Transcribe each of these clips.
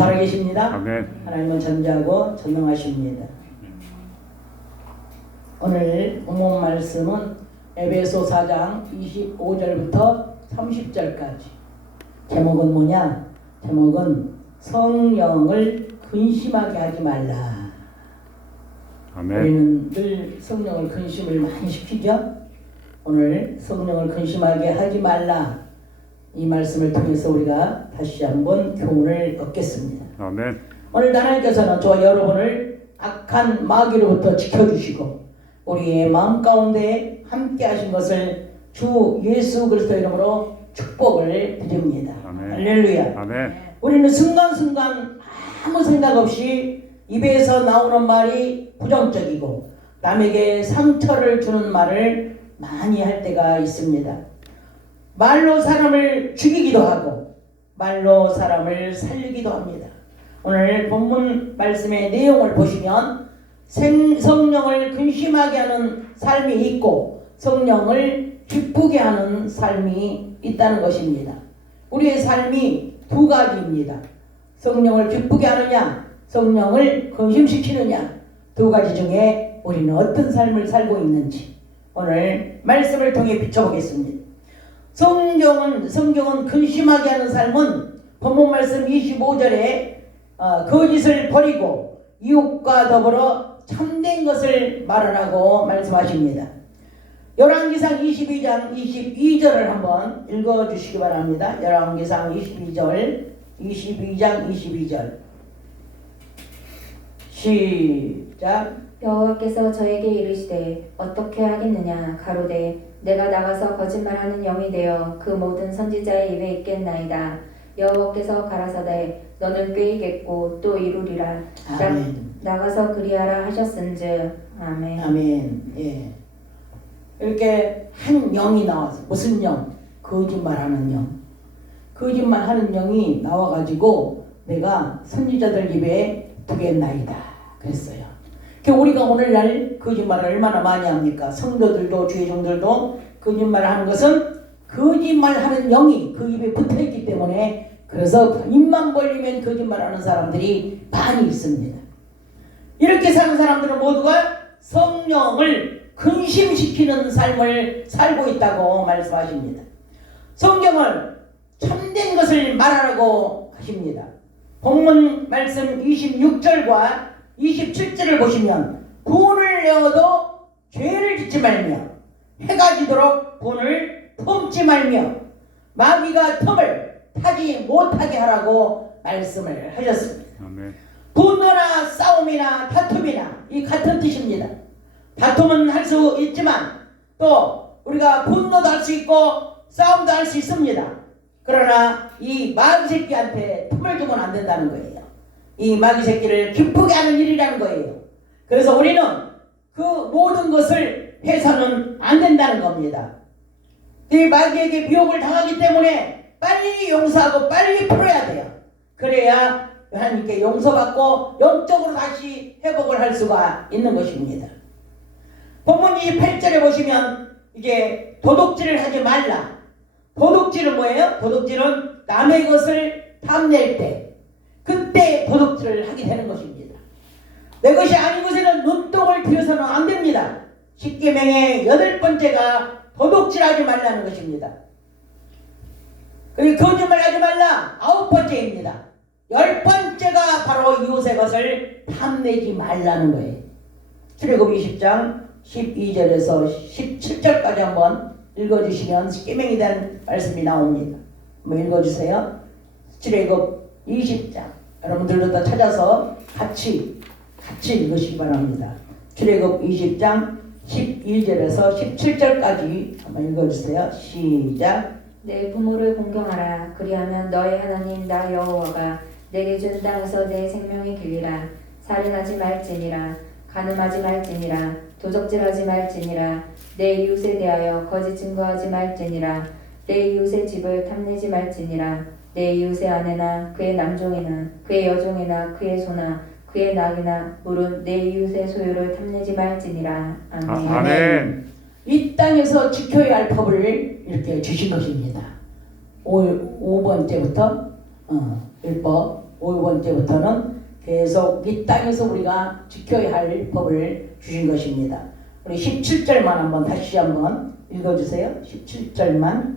살아계십니다. 아멘. 하나님은 전지하고 전능하십니다. 오늘 본문 말씀은 에베소 4장 25절부터 30절까지. 제목은 뭐냐? 제목은 성령을 근심하게 하지 말라. 아멘. 우리는 늘 성령을 근심을 많이 시키죠. 오늘 성령을 근심하게 하지 말라, 이 말씀을 통해서 우리가 다시 한번 교훈을 얻겠습니다. 아멘. 오늘 하나님께서는 저와 여러분을 악한 마귀로부터 지켜주시고 우리의 마음 가운데 함께 하신 것을 주 예수 그리스도 이름으로 축복을 드립니다. 아멘. 할렐루야. 아멘. 우리는 순간순간 아무 생각 없이 입에서 나오는 말이 부정적이고 남에게 상처를 주는 말을 많이 할 때가 있습니다. 말로 사람을 죽이기도 하고 말로 사람을 살리기도 합니다. 오늘 본문 말씀의 내용을 보시면 성령을 근심하게 하는 삶이 있고 성령을 기쁘게 하는 삶이 있다는 것입니다. 우리의 삶이 두 가지입니다. 성령을 기쁘게 하느냐, 성령을 근심시키느냐, 두 가지 중에 우리는 어떤 삶을 살고 있는지 오늘 말씀을 통해 비춰보겠습니다. 성경은 근심하게 하는 삶은 본문 말씀 25절에 거짓을 버리고 이웃과 더불어 참된 것을 말하라고 말씀하십니다. 열왕기상 22장 22절을 한번 읽어주시기 바랍니다. 열왕기상 22장 22절 시작. 여호와께서 저에게 이르시되 어떻게 하겠느냐 가로되 내가 나가서 거짓말하는 영이 되어 그 모든 선지자의 입에 있겠나이다. 여호와께서 가라사대 너는 꾀이겠고 또 이루리라. 아멘. 나가서 그리하라 하셨은즉. 아멘. 아멘. 예. 이렇게 한 영이 나와서, 무슨 영? 거짓말하는 영. 거짓말하는 영이 나와가지고 내가 선지자들 입에 두겠나이다 그랬어요. 우리가 오늘날 거짓말을 얼마나 많이 합니까? 성도들도 주의 종들도 거짓말을 하는 것은 거짓말하는 영이 그 입에 붙어있기 때문에, 그래서 입만 벌리면 거짓말하는 사람들이 많이 있습니다. 이렇게 사는 사람들은 모두가 성령을 근심시키는 삶을 살고 있다고 말씀하십니다. 성경을 참된 것을 말하라고 하십니다. 본문 말씀 26절과 27절을 보시면 분을 내어도 죄를 짓지 말며 해가 지도록 분을 품지 말며 마귀가 틈을 타지 못하게 하라고 말씀을 하셨습니다. 아멘. 분노나 싸움이나 다툼이나 이 같은 뜻입니다. 다툼은 할 수 있지만 또 우리가 분노도 할 수 있고 싸움도 할 수 있습니다. 그러나 이 마귀 새끼한테 틈을 두면 안 된다는 거예요. 이 마귀 새끼를 기쁘게 하는 일이라는 거예요. 그래서 우리는 그 모든 것을 해서는 안 된다는 겁니다. 이 마귀에게 미혹을 당하기 때문에 빨리 용서하고 빨리 풀어야 돼요. 그래야 하나님께 용서받고 영적으로 다시 회복을 할 수가 있는 것입니다. 본문 28절에 보시면 이제 도둑질을 하지 말라. 도둑질은 뭐예요? 도둑질은 남의 것을 탐낼 때, 그때 도둑질을 하게 되는 것입니다. 내 것이 아닌 것에는 눈독을 들여서는 안 됩니다. 10계명의 8번째가 도둑질하지 말라는 것입니다. 그리고 거짓말하지 말라 9번째입니다. 10번째가 바로 이웃의 것을 탐내지 말라는 거예요. 출애굽 20장 12절에서 17절까지 한번 읽어주시면 10계명에 대한 말씀이 나옵니다. 한번 읽어주세요. 출애굽 20장 여러분들도 다 찾아서 같이 읽으시기 바랍니다. 출애굽 20장 12절에서 17절까지 한번 읽어주세요. 시작. 내 부모를 공경하라. 그리하면 너의 하나님 나 여호와가 내게 준 땅에서 내 생명이 길리라. 살인하지 말지니라. 간음하지 말지니라. 도적질하지 말지니라. 내 이웃에 대하여 거짓 증거하지 말지니라. 내 이웃의 집을 탐내지 말지니라. 내 이웃의 아내나 그의 남종이나 그의 여종이나 그의 소나 그의 낙이나 물은 내 이웃의 소유를 탐내지 말지니라. 아멘. 아멘. 이 땅에서 지켜야 할 법을 이렇게 주신 것입니다. 5번째부터 율법 5번째부터는 계속 이 땅에서 우리가 지켜야 할 법을 주신 것입니다. 우리 17절만 한번 다시 한번 읽어주세요. 17절만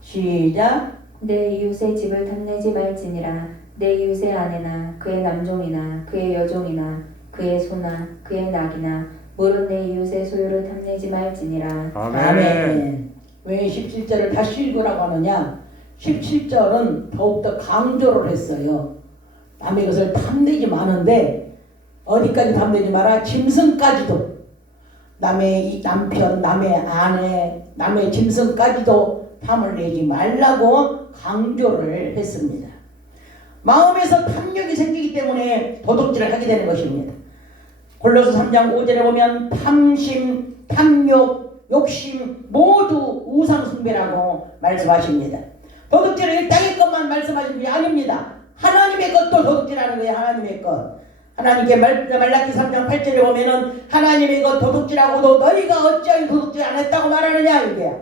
시작. 내 이웃의 집을 탐내지 말지니라. 내 이웃의 아내나 그의 남종이나 그의 여종이나 그의 소나 그의 낙이나 물은 내 이웃의 소유를 탐내지 말지니라. 아멘. 왜 17절을 다시 읽으라고 하느냐? 17절은 더욱더 강조를 했어요. 남의 것을 탐내지 마는데 어디까지 탐내지 마라? 짐승까지도, 남의 이 남편, 남의 아내, 남의 짐승까지도 탐을 내지 말라고 강조를 했습니다. 마음에서 탐욕이 생기기 때문에 도둑질을 하게 되는 것입니다. 골로새 3장 5절에 보면 탐심, 탐욕, 욕심 모두 우상숭배라고 말씀하십니다. 도둑질은 이 땅의 것만 말씀하신 게 아닙니다. 하나님의 것도 도둑질하는 거예요. 하나님의 것. 하나님께 말라기 3장 8절에 보면은 하나님의 것 도둑질하고도 너희가 어찌하여 도둑질 안 했다고 말하느냐 이게야.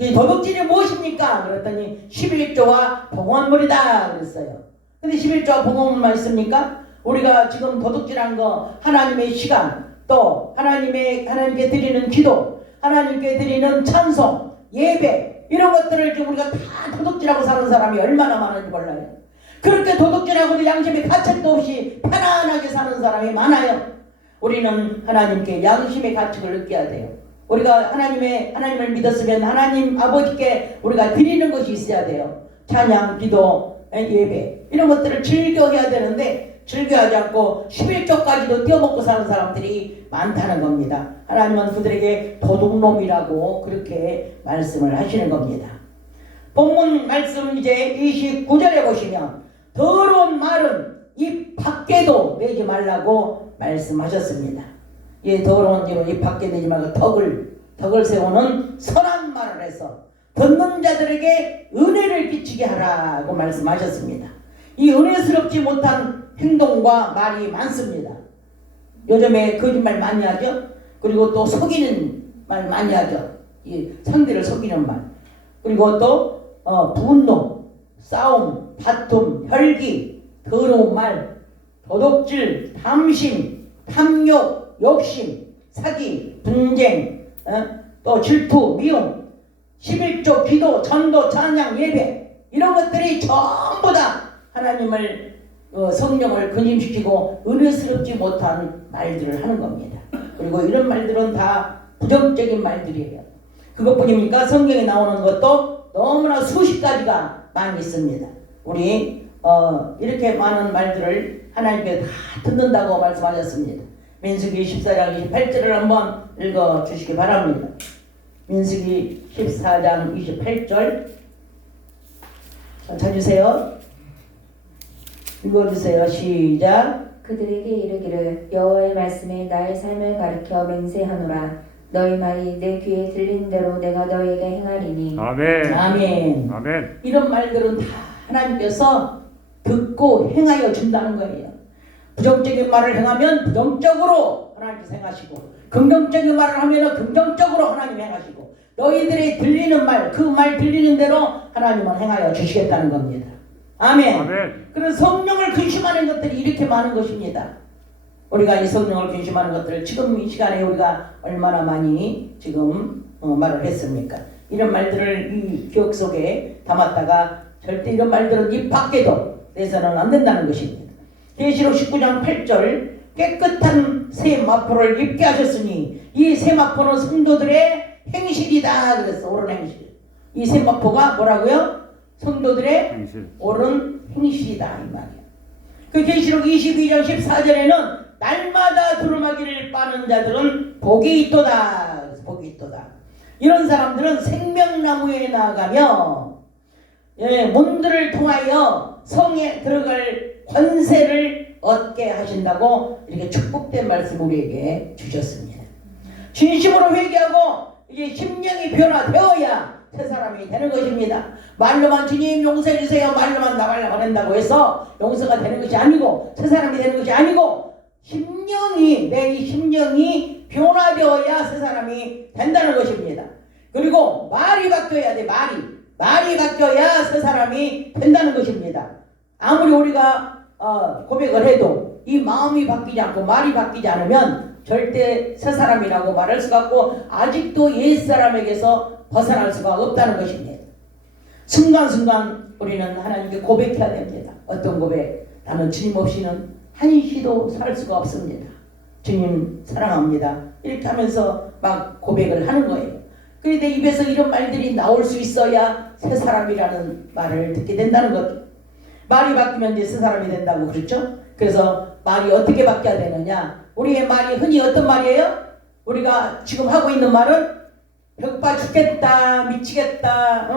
이 도둑질이 무엇입니까? 그랬더니 11조와 봉헌물이다 그랬어요. 근데 11조와 봉헌물만 있습니까? 우리가 지금 도둑질한 거 하나님의 시간, 또 하나님께 드리는 기도, 하나님께 드리는 찬송, 예배 이런 것들을 지금 우리가 다 도둑질하고 사는 사람이 얼마나 많은지 몰라요. 그렇게 도둑질하고도 양심의 가책도 없이 편안하게 사는 사람이 많아요. 우리는 하나님께 양심의 가책을 느껴야 돼요. 우리가 하나님을 믿었으면 하나님 아버지께 우리가 드리는 것이 있어야 돼요. 찬양, 기도, 예배 이런 것들을 즐겨해야 되는데 즐겨하지 않고 11조까지도 떼어먹고 사는 사람들이 많다는 겁니다. 하나님은 그들에게 도둑놈이라고 그렇게 말씀을 하시는 겁니다. 본문 말씀 이제 29절에 보시면 더러운 말은 입 밖에도 내지 말라고 말씀하셨습니다. 이 더러운 입은 입 밖에 내지 말고 덕을 세우는 선한 말을 해서 듣는 자들에게 은혜를 끼치게 하라고 말씀하셨습니다. 이 은혜스럽지 못한 행동과 말이 많습니다. 요즘에 거짓말 많이 하죠. 그리고 또 속이는 말 많이 하죠. 이 상대를 속이는 말. 그리고 또 분노, 싸움, 다툼, 혈기, 더러운 말, 도둑질, 탐심, 탐욕, 욕심, 사기, 분쟁, 또 질투, 미움, 11조 기도, 전도, 찬양, 예배 이런 것들이 전부 다 하나님을 성령을 근심시키고 은혜스럽지 못한 말들을 하는 겁니다. 그리고 이런 말들은 다 부정적인 말들이에요. 그것뿐입니까? 성경에 나오는 것도 너무나 수십 가지가 많이 있습니다. 우리 이렇게 많은 말들을 하나님께 다 듣는다고 말씀하셨습니다. 민수기 14장 28절을 한번 읽어주시기 바랍니다. 민수기 14장 28절 찾으세요. 읽어주세요. 시작. 그들에게 이르기를 여호와의 말씀에 나의 삶을 가르쳐 맹세하노라. 너희 말이 내 귀에 들린 대로 내가 너희에게 행하리니. 아멘. 아멘. 아멘. 이런 말들은 다 하나님께서 듣고 행하여 준다는 거예요. 부정적인 말을 행하면 부정적으로 하나님께서 행하시고, 긍정적인 말을 하면 긍정적으로 하나님 행하시고, 너희들이 들리는 말, 그 말 들리는 대로 하나님은 행하여 주시겠다는 겁니다. 아멘. 아멘. 그런 성령을 근심하는 것들이 이렇게 많은 것입니다. 우리가 이 성령을 근심하는 것들을 지금 이 시간에 우리가 얼마나 많이 지금 말을 했습니까? 이런 말들을 이 기억 속에 담았다가 절대 이런 말들은 입 밖에도 내서는 안 된다는 것입니다. 계시록 19장 8절 깨끗한 새 마포를 입게 하셨으니 이 새 마포는 성도들의 행실이다 그랬어. 옳은 행실. 이 새 마포가 뭐라고요? 성도들의 행실. 옳은 행실이다 이 말이에요. 그 계시록 22장 14절에는 날마다 두루마기를 빠는 자들은 복이 있도다. 복이 있도다. 이런 사람들은 생명나무에 나아가며 문들을 통하여 성에 들어갈 권세를 얻게 하신다고 이렇게 축복된 말씀 우리에게 주셨습니다. 진심으로 회개하고 이게 심령이 변화되어야 새 사람이 되는 것입니다. 말로만 주님 용서해 주세요, 말로만 나가려고 한다고 해서 용서가 되는 것이 아니고 새 사람이 되는 것이 아니고 심령이 내 이 심령이 변화되어야 새 사람이 된다는 것입니다. 그리고 말이 바뀌어야 돼. 말이 바뀌어야 새 사람이 된다는 것입니다. 아무리 우리가 고백을 해도 이 마음이 바뀌지 않고 말이 바뀌지 않으면 절대 새 사람이라고 말할 수가 없고 아직도 옛사람에게서 벗어날 수가 없다는 것입니다. 순간순간 우리는 하나님께 고백해야 됩니다. 어떤 고백? 나는 주님 없이는 한시도 살 수가 없습니다. 주님 사랑합니다. 이렇게 하면서 막 고백을 하는 거예요. 그런데 입에서 이런 말들이 나올 수 있어야 새 사람이라는 말을 듣게 된다는 거죠. 말이 바뀌면 이제 새 사람이 된다고 그랬죠. 그래서 말이 어떻게 바뀌어야 되느냐? 우리의 말이 흔히 어떤 말이에요? 우리가 지금 하고 있는 말은 배고파 죽겠다, 미치겠다,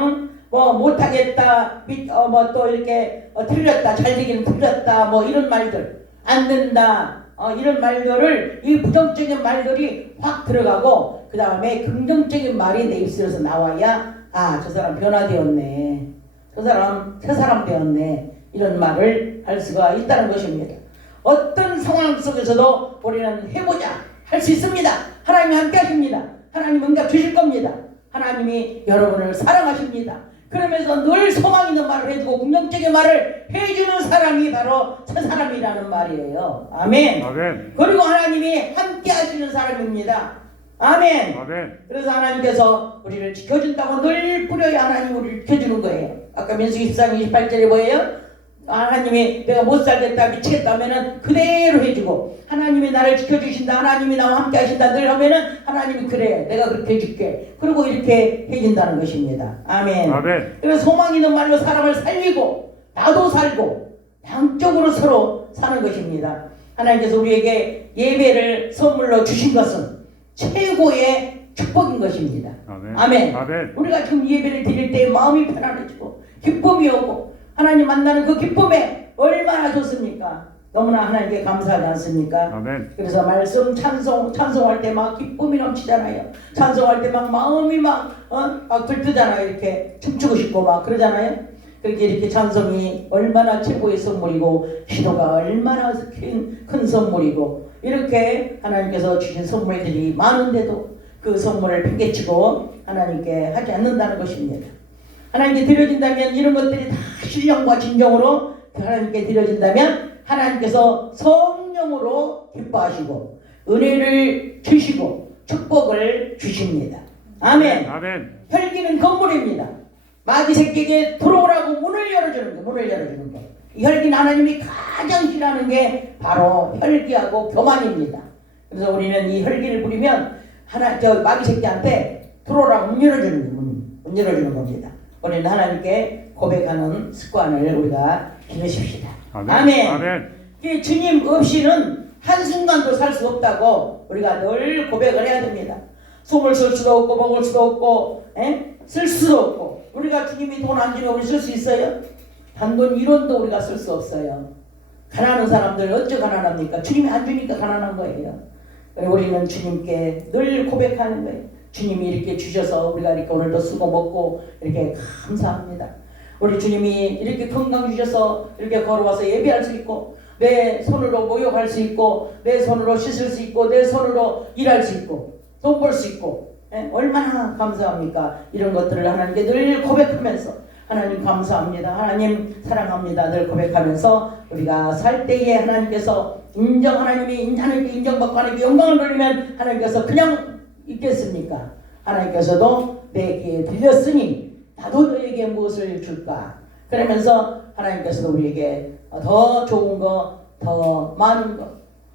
뭐 못하겠다, 뭐 또 이렇게 틀렸다, 잘 되기는 틀렸다, 뭐 이런 말들, 안 된다, 이런 말들을 이 부정적인 말들이 확 들어가고 그 다음에 긍정적인 말이 내 입술에서 나와야 저 사람 변화되었네, 저 사람 새 사람 되었네, 이런 말을 할 수가 있다는 것입니다. 어떤 상황 속에서도 우리는 해보자 할 수 있습니다. 하나님이 함께 하십니다. 하나님 응답 주실 겁니다. 하나님이 여러분을 사랑하십니다. 그러면서 늘 소망 있는 말을 해주고 긍정적인 말을 해주는 사람이 바로 새 사람이라는 말이에요. 아멘. 아멘. 그리고 하나님이 함께 하시는 사람입니다. 아멘. 아멘. 그래서 하나님께서 우리를 지켜준다고 늘 뿌려야 하나님 우리를 지켜주는 거예요. 아까 민수기 14장 28절에 뭐예요? 하나님이 내가 못 살겠다 미치겠다 하면은 그대로 해주고, 하나님이 나를 지켜주신다, 하나님이 나와 함께 하신다 늘 하면은 하나님이 그래 내가 그렇게 해줄게, 그리고 이렇게 해준다는 것입니다. 아멘. 아멘. 그래서 소망 있는 말로 사람을 살리고 나도 살고 양쪽으로 서로 사는 것입니다. 하나님께서 우리에게 예배를 선물로 주신 것은 최고의 축복인 것입니다. 아멘. 아멘. 아멘. 우리가 지금 예배를 드릴 때 마음이 편안해지고 기쁨이 오고 하나님 만나는 그 기쁨에 얼마나 좋습니까? 너무나 하나님께 감사하지 않습니까? 아멘. 그래서 말씀 찬송할 때 막 기쁨이 넘치잖아요. 찬송할 때 막 마음이 막 들뜨잖아요. 이렇게 춤추고 싶고 막 그러잖아요. 그렇게 이렇게 찬송이 얼마나 최고의 선물이고 기도가 얼마나 큰 선물이고, 이렇게 하나님께서 주신 선물들이 많은데도 그 선물을 팽개치고 하나님께 하지 않는다는 것입니다. 하나님께 드려진다면 이런 것들이 다 신령과 진정으로 하나님께 드려진다면 하나님께서 성령으로 기뻐하시고 은혜를 주시고 축복을 주십니다. 아멘. 아멘. 혈기는 건물입니다. 마귀 새끼에게 들어오라고 문을 열어주는 거. 이 혈기는 하나님이 가장 싫어하는 게 바로 혈기하고 교만입니다. 그래서 우리는 이 혈기를 부리면 마귀 새끼한테 들어오라고 문 열어주는 겁니다. 우리는 하나님께 고백하는 습관을 우리가 기르십시다. 아멘. 아멘. 아멘. 이 주님 없이는 한순간도 살 수 없다고 우리가 늘 고백을 해야 됩니다. 숨을 쓸 수도 없고 먹을 수도 없고 쓸 수도 없고, 우리가 주님이 돈 안 주면 우리 쓸 수 있어요? 단돈 1원도 우리가 쓸 수 없어요. 가난한 사람들 어째 가난합니까? 주님이 안 주니까 가난한 거예요. 우리는 주님께 늘 고백하는 거예요. 주님이 이렇게 주셔서 우리가 이렇게 오늘도 쓰고 먹고 이렇게 감사합니다. 우리 주님이 이렇게 건강 주셔서 이렇게 걸어와서 예배할 수 있고, 내 손으로 모욕할 수 있고, 내 손으로 씻을 수 있고, 내 손으로 일할 수 있고, 돈 벌 수 있고, 얼마나 감사합니까? 이런 것들을 하나님께 늘 고백하면서 하나님 감사합니다, 하나님 사랑합니다 늘 고백하면서 우리가 살 때에 하나님께서 하나님이 인정받고 하나님께 영광을 돌리면 하나님께서 그냥 있겠습니까? 하나님께서도 내게 들렸으니 나도 너에게 무엇을 줄까? 그러면서 하나님께서도 우리에게 더 좋은 거, 더 많은 거,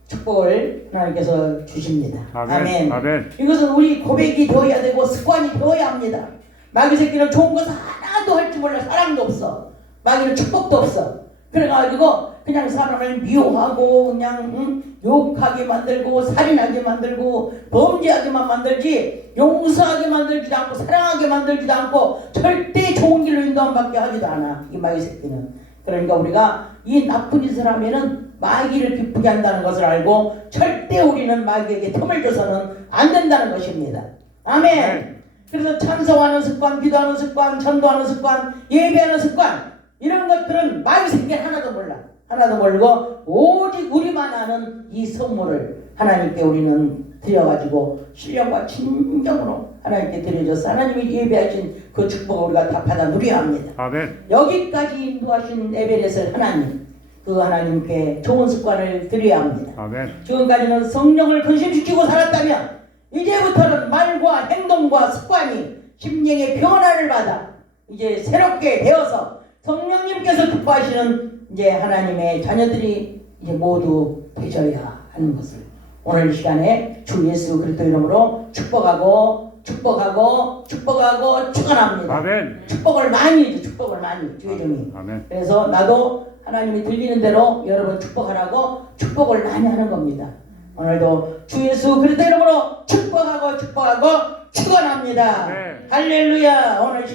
축복을 하나님께서 주십니다. 아멘. 아멘. 이것은 우리 고백이 되어야 되고 습관이 되어야 합니다. 마귀 새끼는 좋은 것을 하나도 할 줄 몰라. 사랑도 없어. 마귀는 축복도 없어. 그래가지고 그냥 사람을 미워하고 그냥 욕하게 만들고 살인하게 만들고 범죄하게만 만들지 용서하게 만들지도 않고 사랑하게 만들지도 않고 절대 좋은 길로 인도함밖에 하지도 않아, 이 마귀 새끼는. 그러니까 우리가 이 나쁜 짓을 하면은 마귀를 기쁘게 한다는 것을 알고 절대 우리는 마귀에게 틈을 줘서는 안 된다는 것입니다. 아멘. 그래서 찬송하는 습관, 기도하는 습관, 전도하는 습관, 예배하는 습관, 이런 것들은 마귀 새끼 하나도 몰라. 하나도 모르고 오직 우리만 아는 이 선물을 하나님께 우리는 드려가지고 신령과 진정으로 하나님께 드려줘서 하나님이 예배하신 그 축복을 우리가 다 받아 누려야 합니다. 아멘. 여기까지 인도하신 에베레스를 하나님, 그 하나님께 좋은 습관을 드려야 합니다. 아멘. 지금까지는 성령을 근심시키고 살았다면 이제부터는 말과 행동과 습관이 심령의 변화를 받아 이제 새롭게 되어서 성령님께서 기뻐하시는 이제 하나님의 자녀들이 이제 모두 되셔야 하는 것을 오늘 이 시간에 주 예수 그리스도 이름으로 축복하고 축원합니다. 아멘. 축복을 많이 해줘. 축복을 많이 주의 종이. 아멘. 그래서 나도 하나님이 들리는 대로 여러분 축복하라고 축복을 많이 하는 겁니다. 오늘도 주 예수 그리스도 이름으로 축복하고 축원합니다. 네. 할렐루야. 오늘